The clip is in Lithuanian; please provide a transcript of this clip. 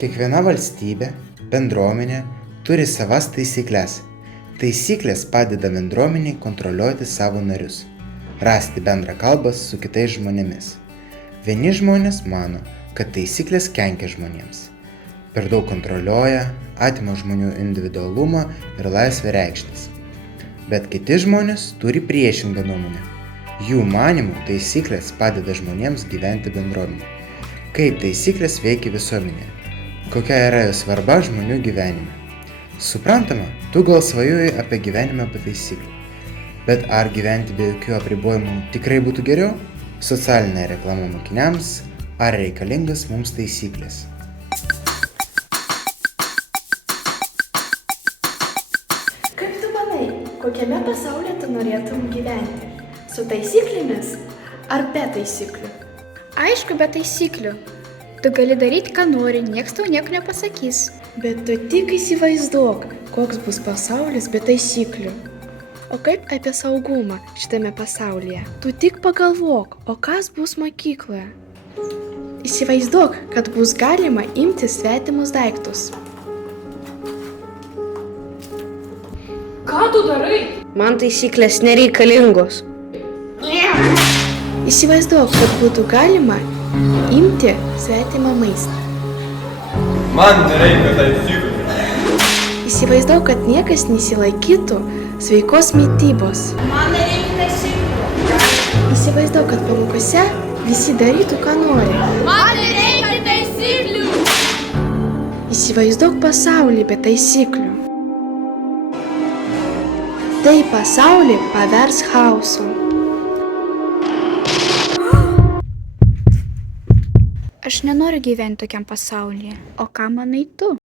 Kiekviena valstybė, bendruomenė turi savas taisykles. Taisyklės padeda bendruomeniai kontroliuoti savo narius, rasti bendrą kalbą su kitais žmonėmis. Vieni žmonės mano, kad taisyklės kenkia žmonėms. Per daug kontroliuoja, atima žmonių individualumą ir laisvę reikštis. Bet kiti žmonės turi priešingą nuomonę. Jų manymų taisyklės padeda žmonėms gyventi bendruomenėje. Kaip taisyklės veikia visuomenėje? Kokia yra jų svarba žmonių gyvenime? Suprantama, tu gal svajoji apie gyvenimą be taisyklių. Bet ar gyventi be jokių apribojimų tikrai būtų geriau? Socialinė reklama mokiniams, ar reikalingas mums taisyklės? Kaip tu manai, kokiame pasaulyje tu norėtum gyventi? Su taisyklėmis ar be taisyklių? Aišku, be taisyklių. Tu gali daryti, ką nori, nieks tau nieko nepasakys. Bet tu tik įsivaizduok, koks bus pasaulis be taisyklių. O kaip apie saugumą šitame pasaulyje? Tu tik pagalvok, o kas bus mokykloje? Įsivaizduok, kad bus galima imti svetimus daiktus. Ką tu darai? Man taisyklės nereikalingos. Įsivaizduok, kad būtų galima imti svetimą maistą. Man nereikia taisyklių. Įsivaizduok, kad niekas nesilaikytų sveikos mitybos. Man nereikia taisyklių. Įsivaizduok, kad pamokose visi darytų, ką nori. Man nereikia taisyklių. Įsivaizduok pasaulį be taisyklių. Tai pasaulį pavers chaosu. Aš nenoriu gyventi tokiam pasaulyje. O ką manai tu?